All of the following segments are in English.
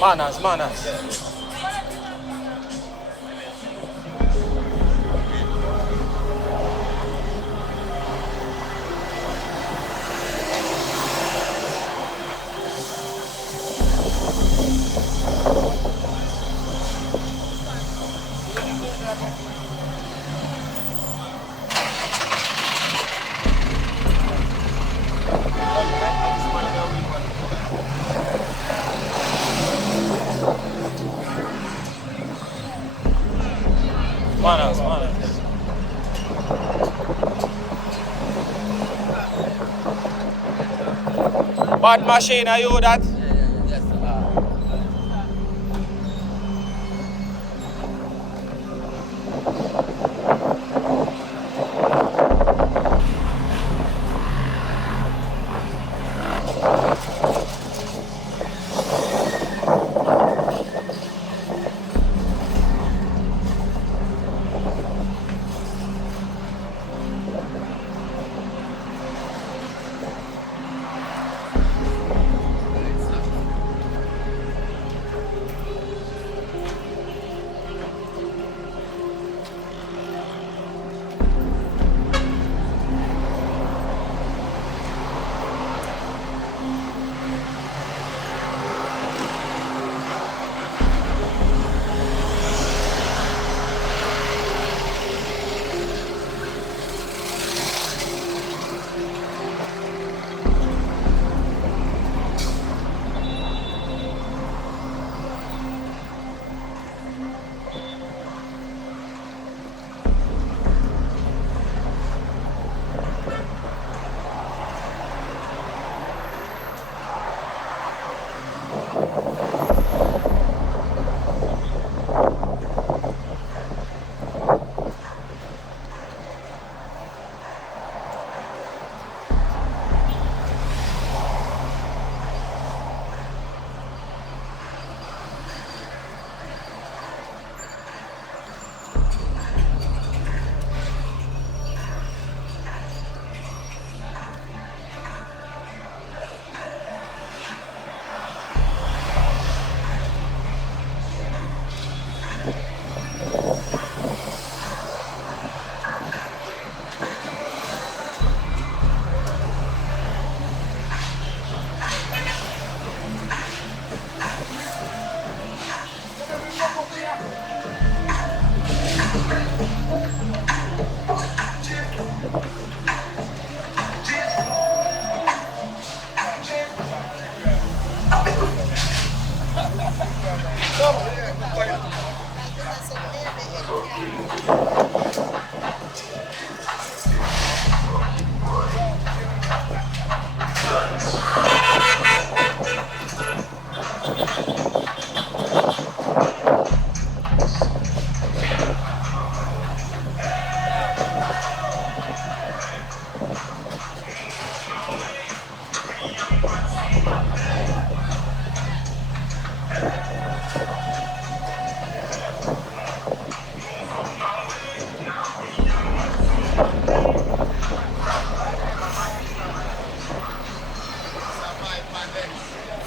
Manners, manners. Manners, manners. Bad machine, are you that? Yes,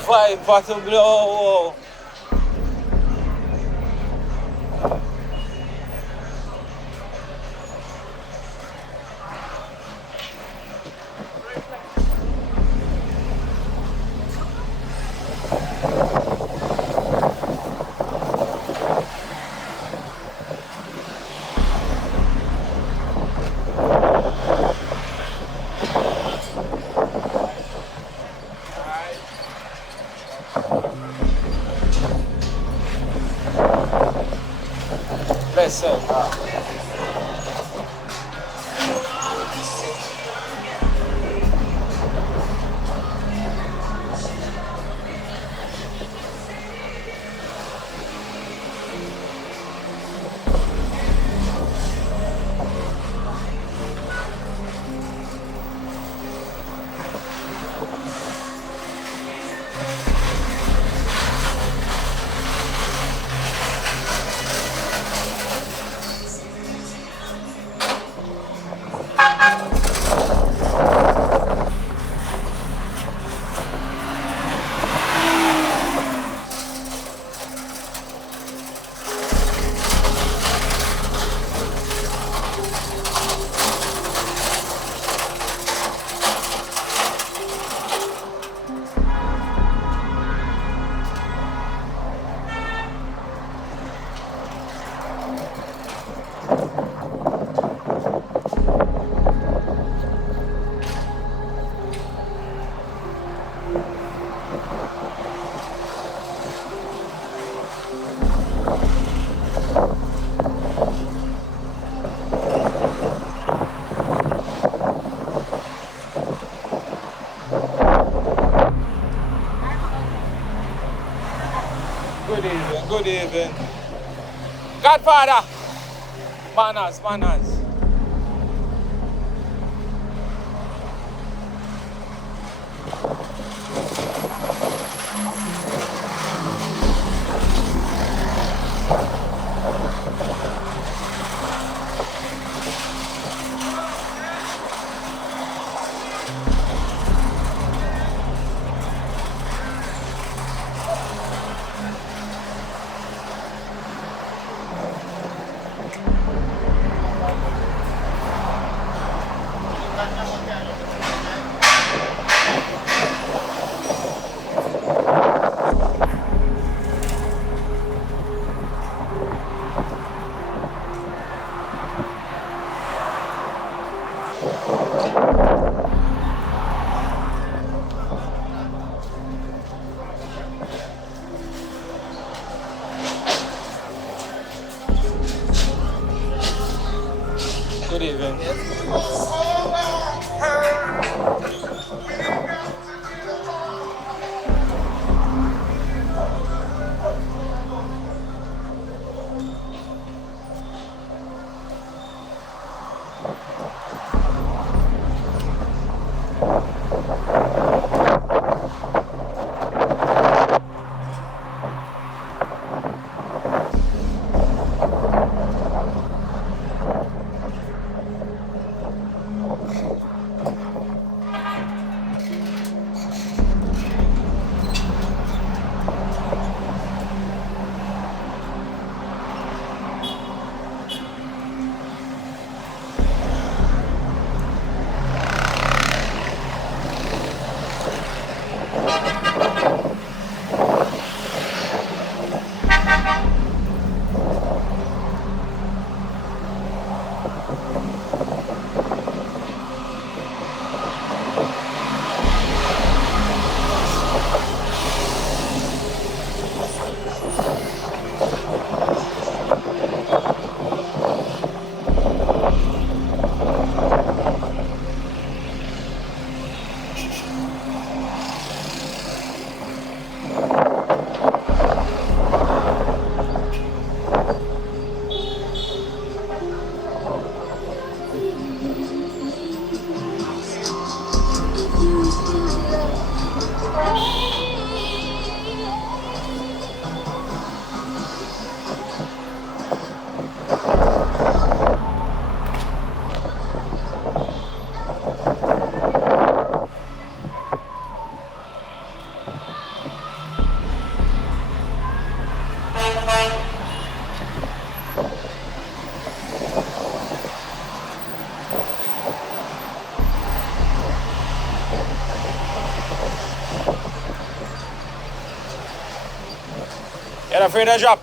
Five bottle blow. Bless her. Good evening. Godfather. Manners, manners. Good evening. You're not afraid of drop?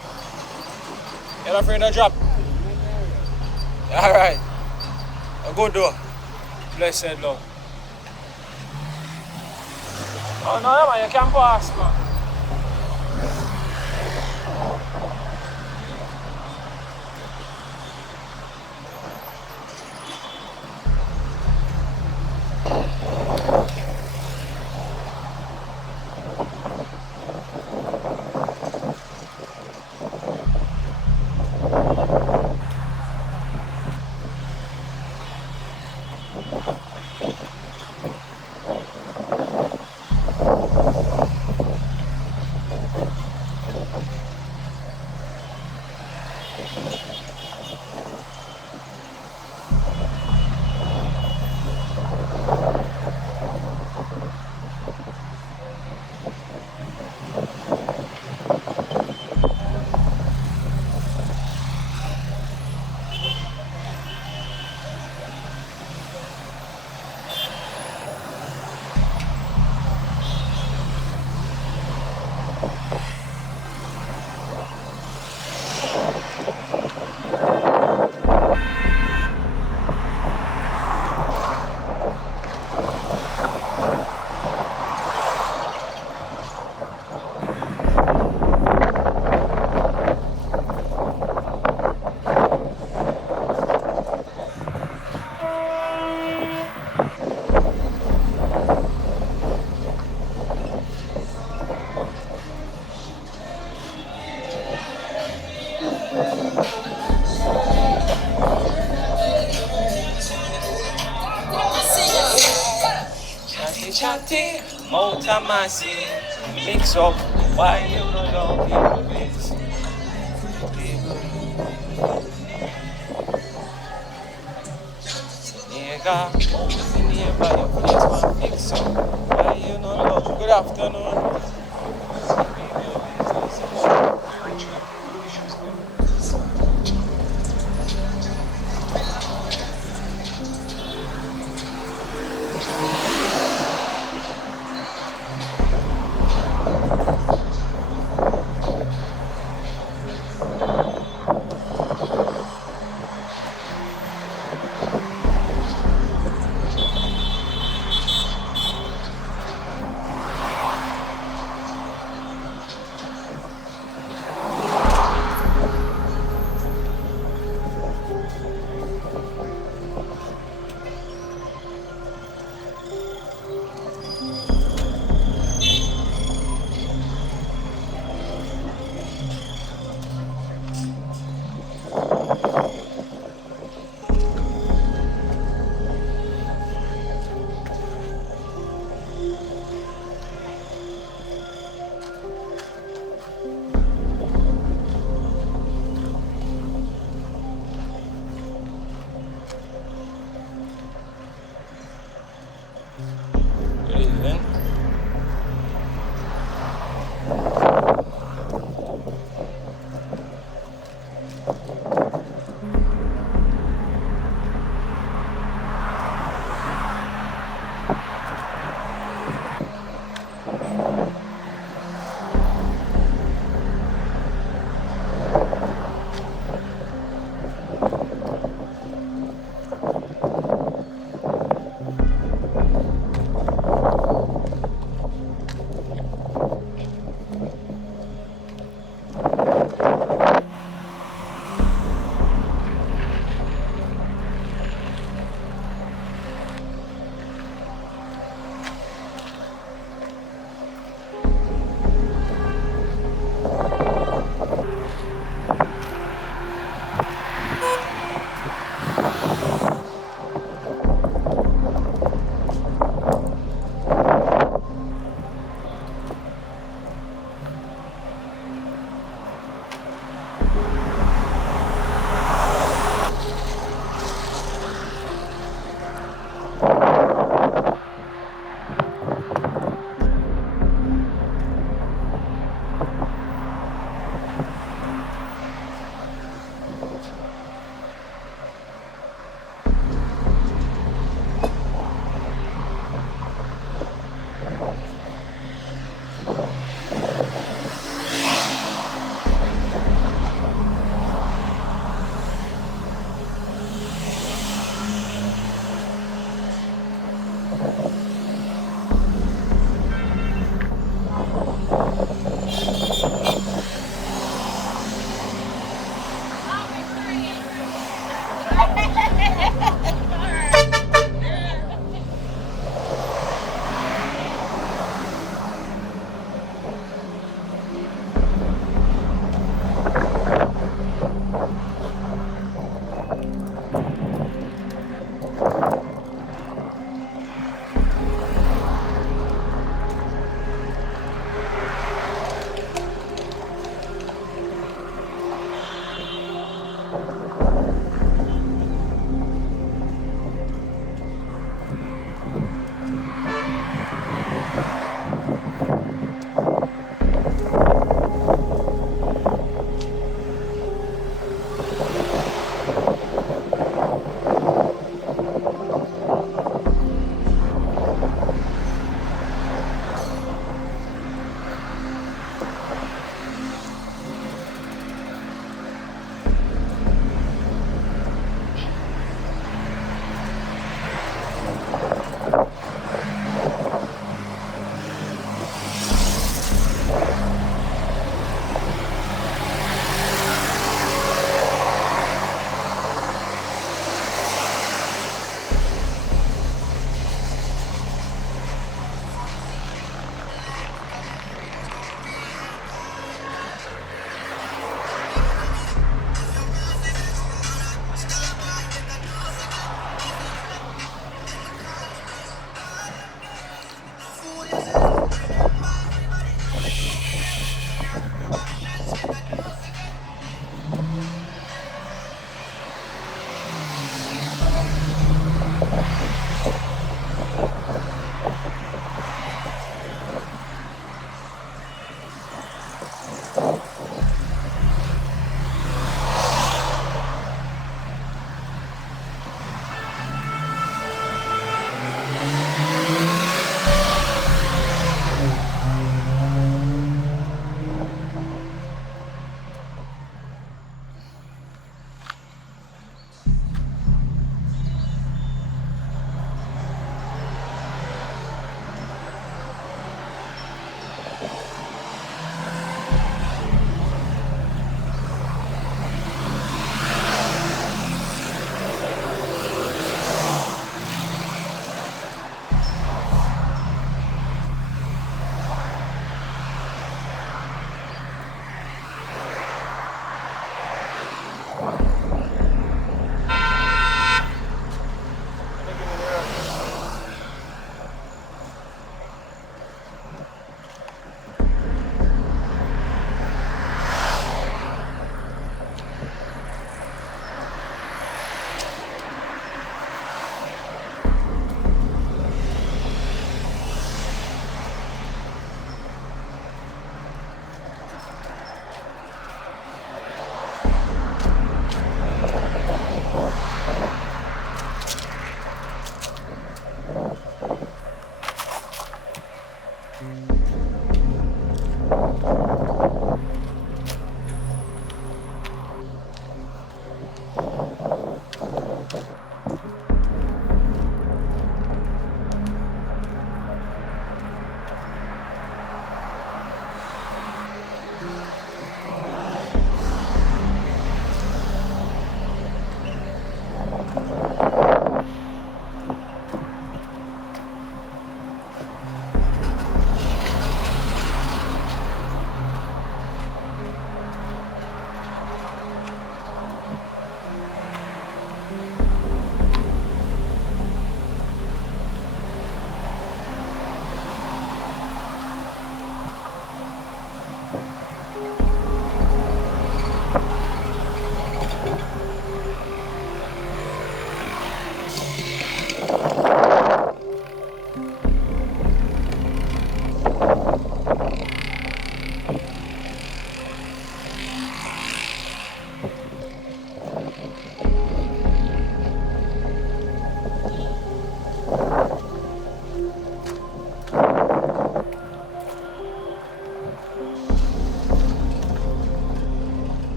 You're not afraid of drop? Alright. A good door. Blessed Lord. Oh no, man, you can't pass, man. body chatty, mouth and massy. Mix up, why you don't love people this? Nigga, in here by your place, man, mix up. Why you don't love? Good afternoon. Good evening.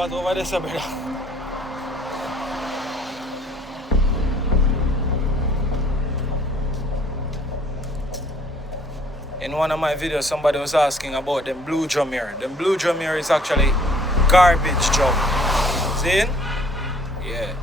what over there, sir, brother? In one of my videos, somebody was asking about them blue drum here. Them blue drum here is actually garbage drum. See? Yeah.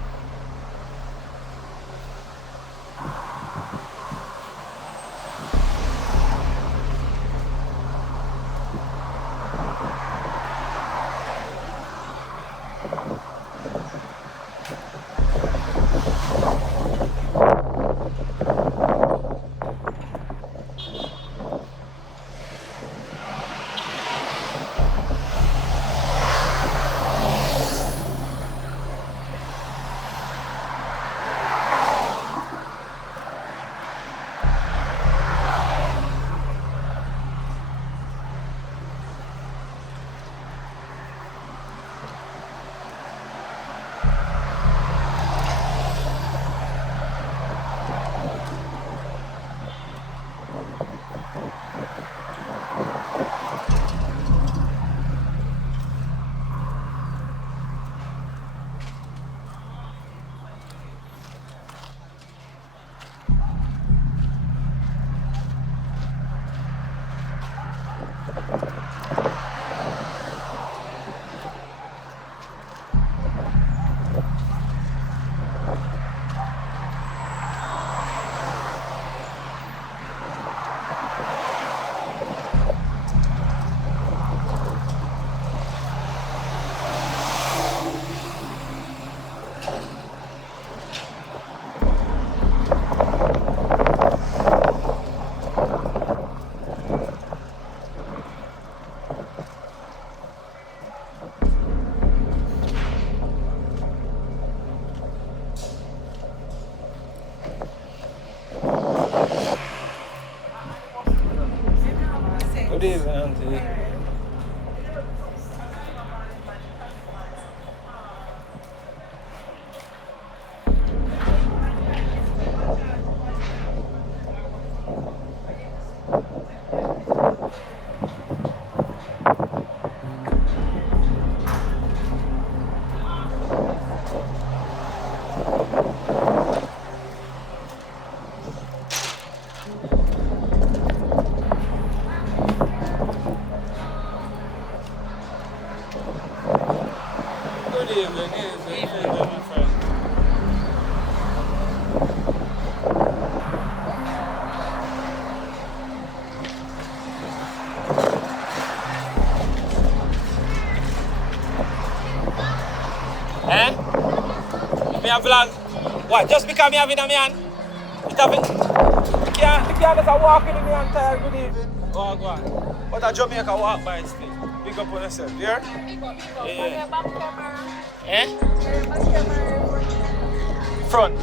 Good evening, Auntie. Good evening, my friend. Eh? Me a vlog? What? Just because me having a man? It have it? You can't just walk in me and tell good evening. Oh, go on. But a Jamaica walk by still. Big up on yourself, yeah? Yeah. Eh? Front.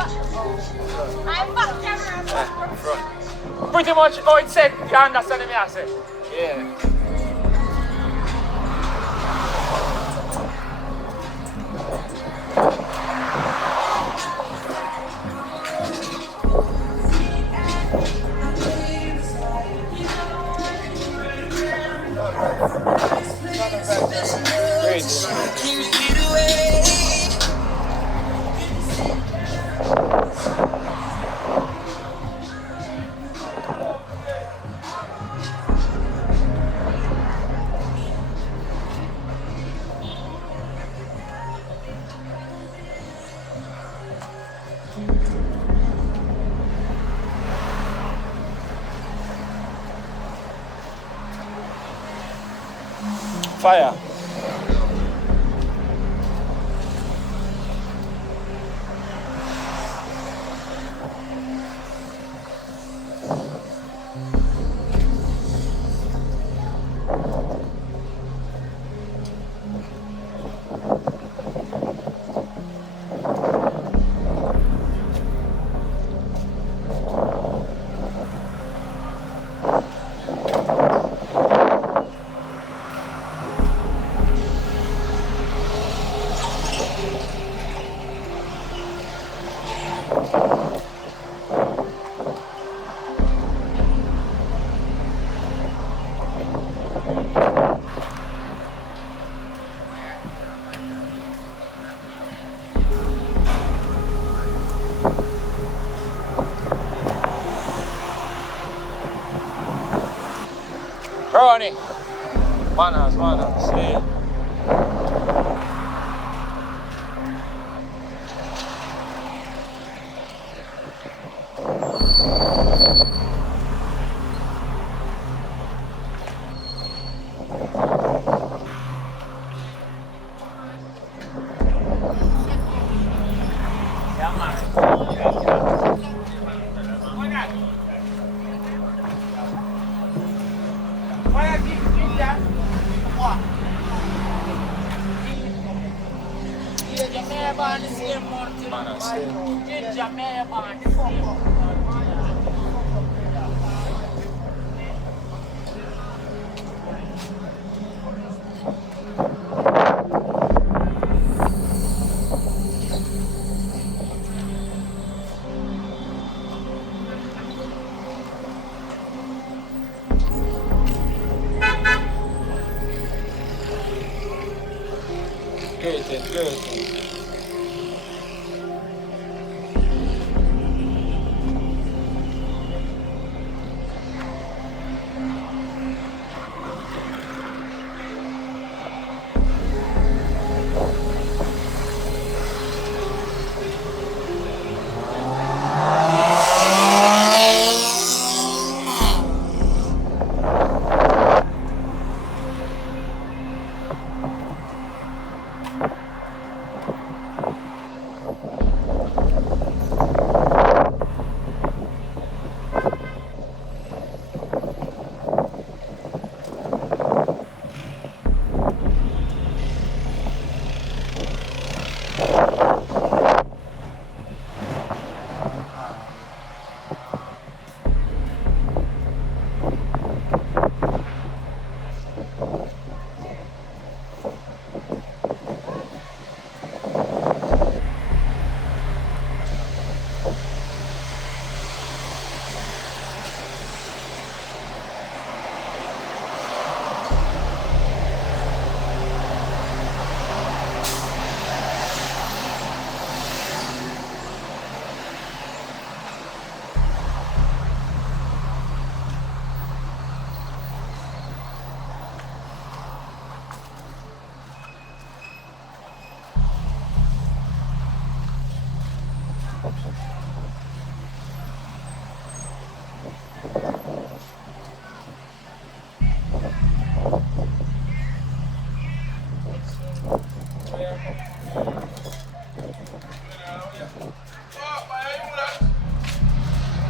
I'm back camera. Front. Pretty much how it said, you understand me I said? Yeah. Fire. Brownie. Manners, yeah. Good.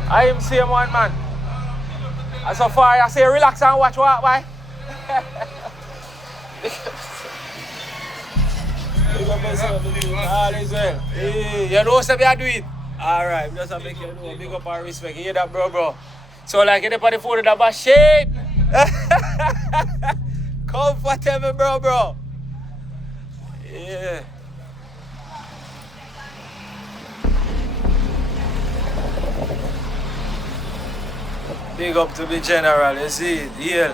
I am same one, man. And so far, I say relax and watch what, boy. All is well. You know what I do it? Alright, just to make you know, big up and respect. You hear that, bro? So, like, you on the phone with that bad shape. Comfortable, bro. Yeah. Big up to the general, you see it, yeah.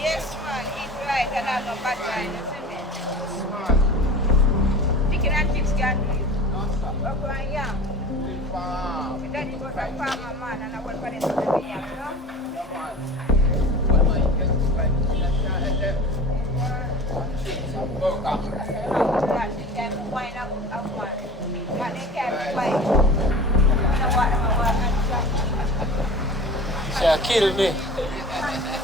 Yes, man, eat right and have no bad mind, you see me? Chicken and chips can do it. Okra and yam. My daddy was a farmer man and I work for them to the yam, you know? Wine up one. And they can't wine. She kill me.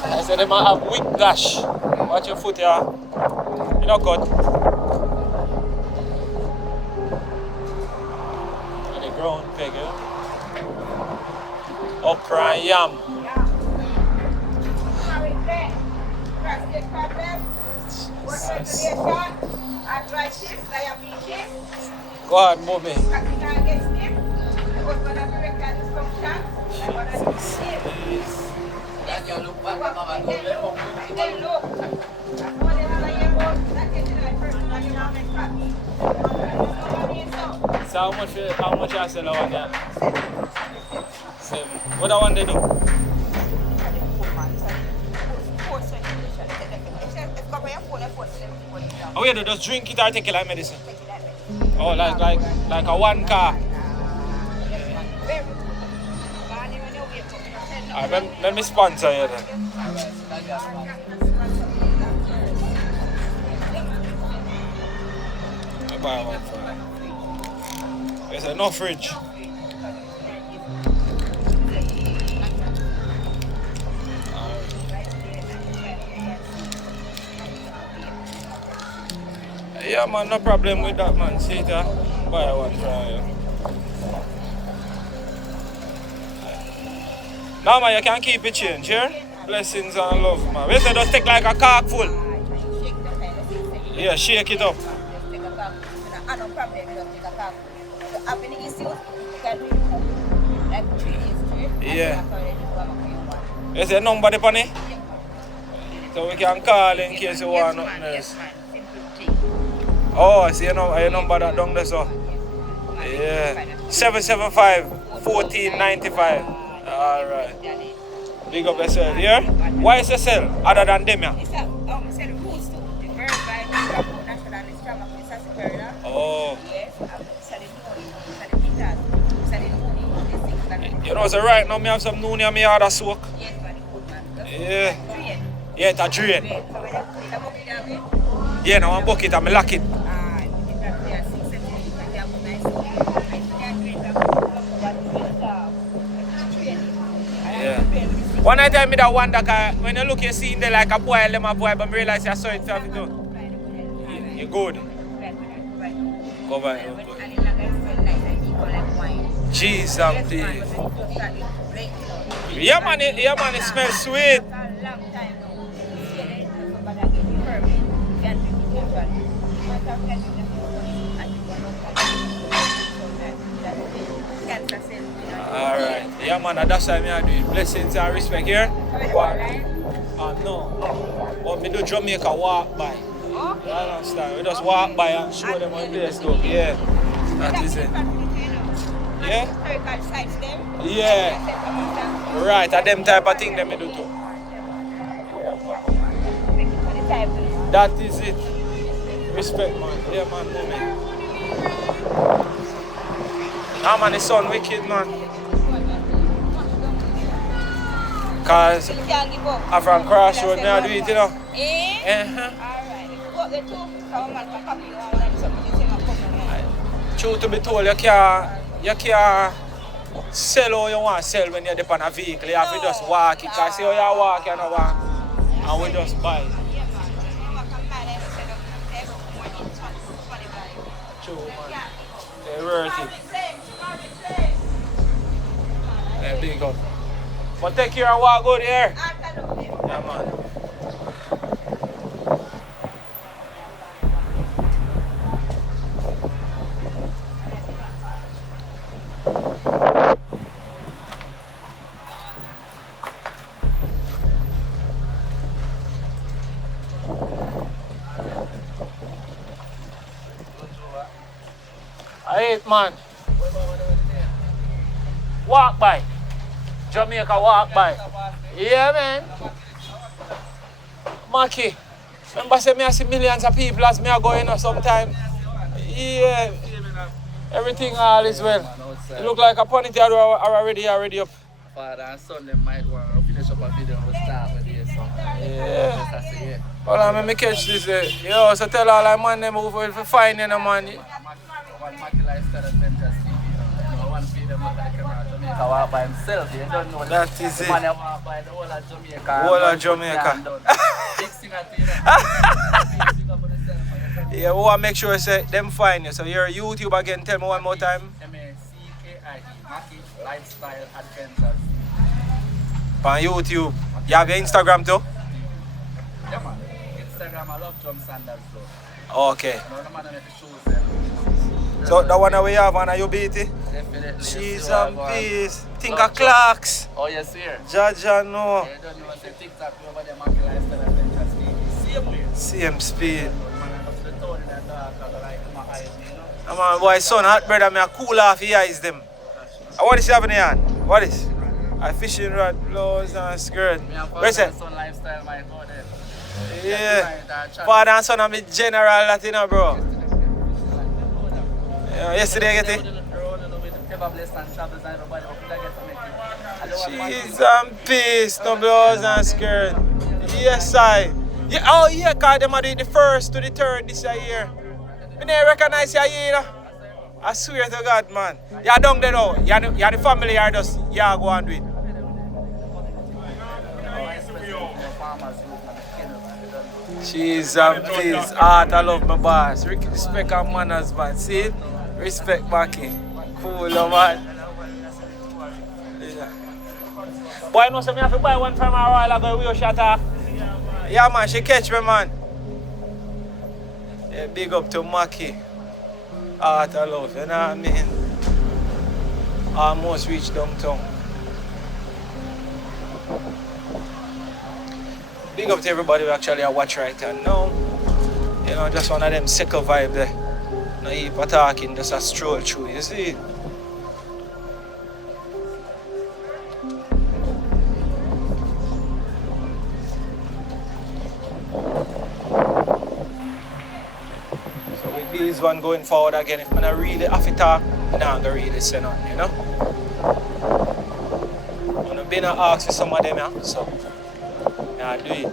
I said they might have whiplash. Watch your foot here. You know cut. And the ground peg, Okra and yam. circulation, arthritis, diabetes, Go on, mommy. vaginal get stiff, the husband of erectile dysfunction, I want to sleep. That you look back, Mama, don't let up. They look. That's what they have a year about. That gets in like person that you want to make happy. So how much I sell that one there? 7. What that one they do? Oh yeah, they just drink it or take it like medicine. Oh, like a one car. Alright, let me sponsor you then. I buy one for you. There's enough fridge. Yeah man, no problem with that man. See it, buy one for you. Now man, you can keep it change here. Blessings and love man. We say just take like a cork full. Yeah, shake it up. Yeah. Is there a number upon it? So we can call in case you want nothing else. Oh, I see your number that down there, so. Yeah. 775-1495. Alright. Big up yourself, yeah? Why is it sell other than them, yeah? Oh. You know, so right now, I have some noon in my yard that soak. Yeah. Yeah, it's a drain. Yeah, now I'm bucket and I lock it. Yeah. One night I made that one that when you look, you see there like a boy, let my boy, but I realize I saw it. You're good. Cover it. Jeez, I'm dead. Yeah, man, it smells sweet. Alright, yeah man, that's why I do it. Blessings and respect here. No. But me do Jamaica walk by. You understand? We just walk by and show them what place go. Yeah. That is it. Yeah? Yeah. Right, at them type of thing them me do too. That is it. Respect man. Yeah man, moment. Nah man, the son wicked man. Cause I'm from Crossroad, me I do it, you know. True to be told, you can't sell all you want to sell when you're on a vehicle. You have to just walk it. Cause see how you walk, you know what? And we just buy it. True man. They're worth it. They're big up. But take care and walk good here. Yeah, man. I hate man. Walk by. Jamaica walk by. Yeah, man. Maki. Remember say me I see millions of people as me are going up sometime. Yeah. Everything all is well. It look like a ponytail are already up. Father and son them might want to finish up a video and we'll start with this. Yeah. Hold on, let me catch this. Yo, so tell all the man them over if you find any man. One Maki lifestyle adventures TV. I want to feed them out of the camera. Jamaica walk by himself. You don't know that is the it. man walk by the whole of Jamaica. Whole of Jamaica. Big singer to you. Yeah, we want to make sure say them find you. So you're YouTube again. Tell me one more time. M-A-C-K-I-E. Maki Lifestyle Adventures. On YouTube. You have your Instagram too? Yeah, man. Instagram them I love drum sandals though. Okay. No, the man make the shoes there. So the one that we have on you beat it? Definitely. Cheese and peas. Think Love of clocks. Oh, yes, here. Jaja no. Yeah, don't you want to say TikTok over there, Macky Lifestyle Adventure Steve. Same way. Same speed. Man, I go to the town in the dark, I go like my eyes, you know. Come on, boy, son, hot brother, me a cool off the eyes them. What is happening here? What is? A fishing rod, blouse and skirt. Me and Where's father it? and son lifestyle might go there. Yeah. Father and son are me general Latino, bro. Yeah, yesterday I get it. Cheese and peas, no blouse and skirt. Yes, I. Yeah, oh yeah, cause them are doing the 1st to the 3rd this year. I didn't recognize you here, you know. I swear to God, man. You're down there now. You're the family, you're just, yeah, go and do it. Cheese and peas, art, I love my boss. Respect and manners, man. See it? Respect, Macky. Cool, man. Yeah. Boy, you know, so me have to buy one from a while ago, we shot her. Yeah, man, she catch me, man. Yeah, big up to Macky. Art, I love, you know what I mean? Almost reached downtown. Big up to everybody who actually watch right now. You know, just one of them sickle vibe there. No heap of talking, just a stroll through, you see? So with these one going forward again, if I'm not really have to talk, I'm not going to really say nothing, you know? I'm going to ask for some of them, yeah? So, yeah, do it.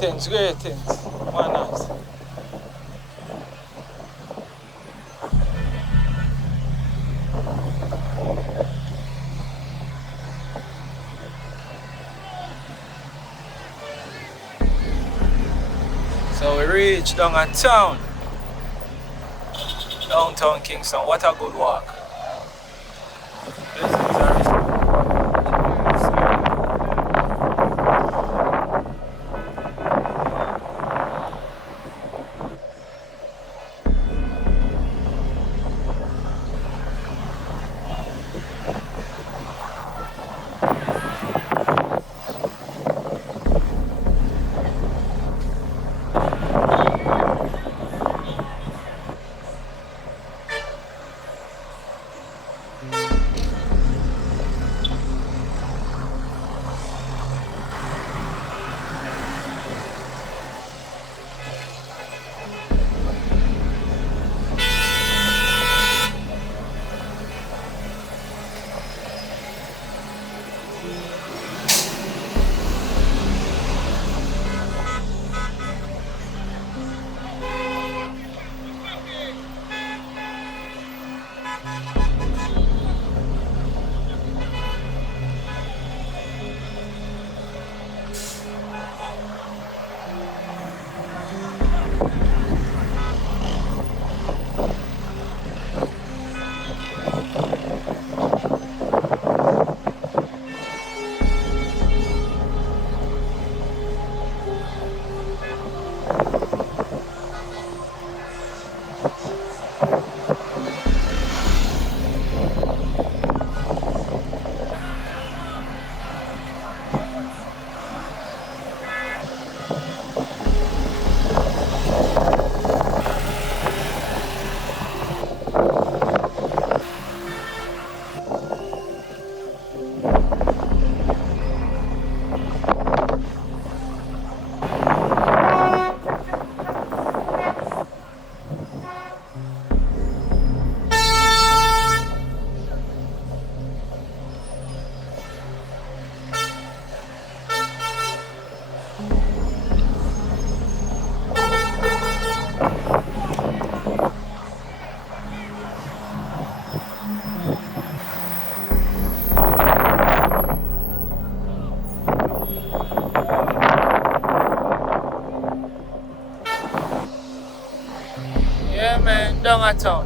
things, great things. One nice. So we reached downtown Kingston. What a good walk. Blessings are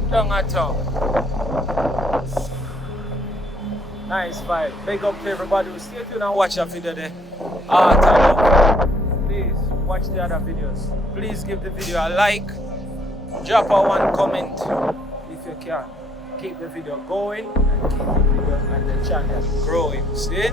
downtown. Nice vibe. Big up to everybody who stay tuned and watch that video there. Please watch the other videos. Please give the video a like. Drop a one comment if you can. Keep the video going and keep the video and the channel growing. See?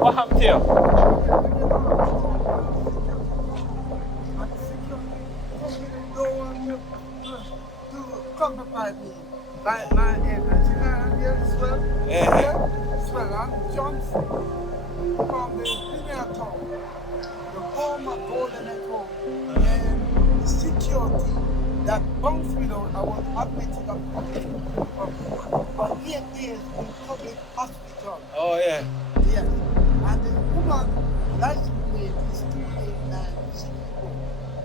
What happened to you? My energy, swell. Yeah. Swell, I'm Johnson from the premier town, the home of Golden at home, and the security that bounced me down. I was admitted for 8 days in public hospital. Oh, yeah. Yes. And the woman license plate is 3896.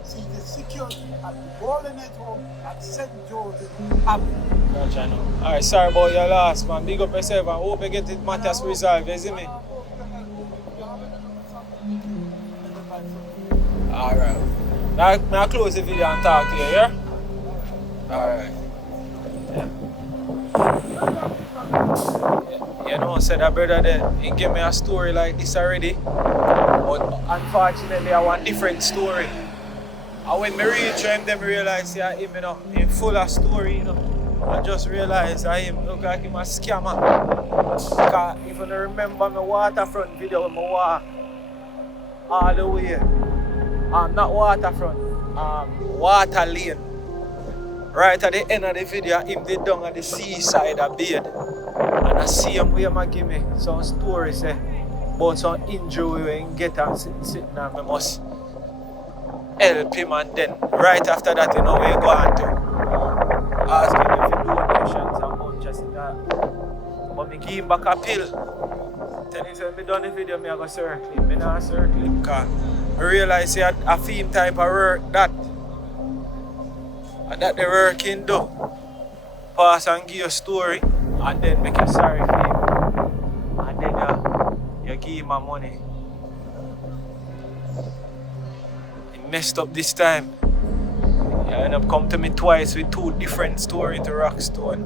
See the security at the Golden at home at St. Joseph Avenue. Gotcha, I know. Alright, sorry about your loss, man. Big up yourself and hope you get it matters resolved, you see me? Alright. Now I close the video and talk to you, yeah? Alright. Yeah. You know, said that brother there, he gave me a story like this already. But unfortunately, I want a different story. And when I reach him, then I realize him, you know, him full of story, you know. I just realized that him look like him a scammer. Because if you remember my waterfront video when I walk all the way, not waterfront, water lane. Right at the end of the video, him did down at the seaside a bed. And I see him where I give me some stories about some injury where he get and sitting and I must help him, and then right after that, you know, we go on to ask him if he donations and bunches in that. But me give him back a pill. Tell him, when I done the video, I go circle him. I not circle him because I realize he had a theme type of work that. And that the work he do. Pass and give you a story and then make you sorry for him. And then you give him my money. He messed up this time. He ended up coming to me twice with 2 different stories to Rockstone.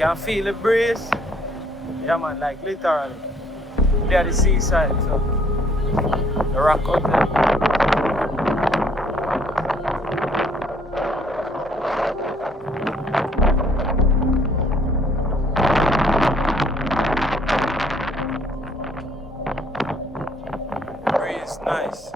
can feel the breeze. Yeah man, like literally. We are the seaside, so the rock hotel. Breeze nice.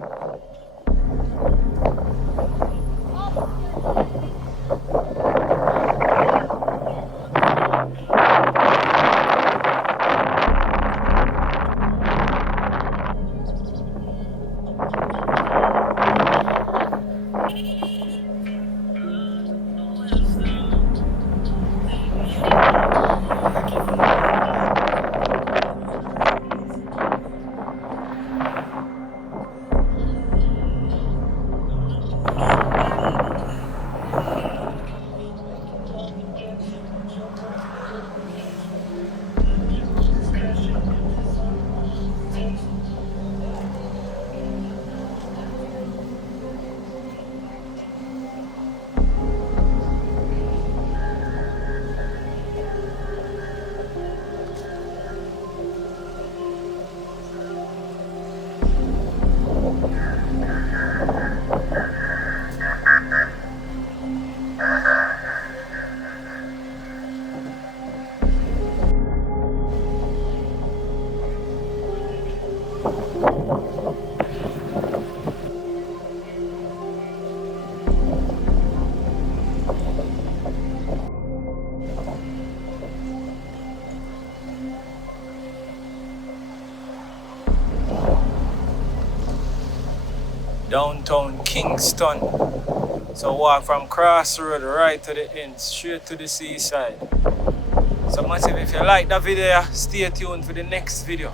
Downtown Kingston. So walk from Crossroad right to the end, straight to the seaside. So massive, if you like that video, stay tuned for the next video.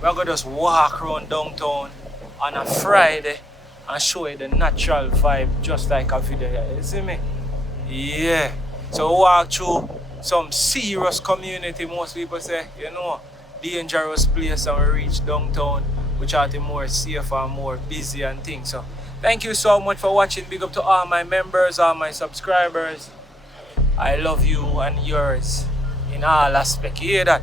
We're gonna just walk around downtown on a Friday and show you the natural vibe just like a video here. You see me? Yeah. So walk through some serious community, most people say, you know, dangerous place, and we reach downtown, which are the more safe and more busy and things. So thank you so much for watching. Big up to all my members, all my subscribers. I love you and yours in all aspects. You hear that?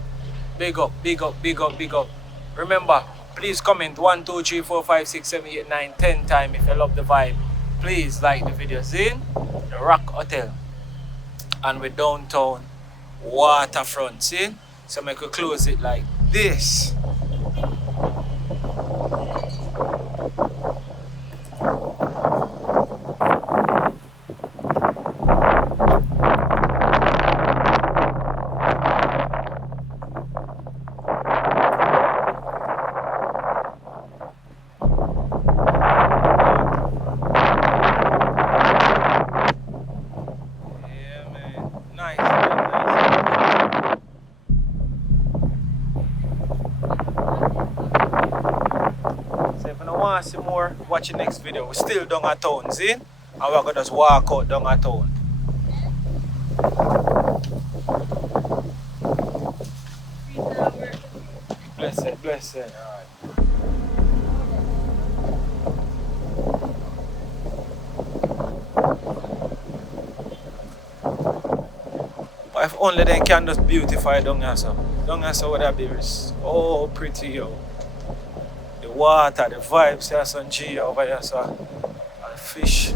Big up, big up, big up, big up. Remember, please comment 1, 2, 3, 4, 5, 6, 7, 8, 9, 10 times if you love the vibe. Please like the videos in the Rock Hotel. And we're downtown waterfront. See? So I could close it like this. See more, watch the next video. We're still down at town, see? And we're gonna just walk out down at town. Blessed, blessed. But if only they can just beautify down here, so. Down here, so would that be so pretty, yo. The water, the vibes, there's some G over here, so. And fish.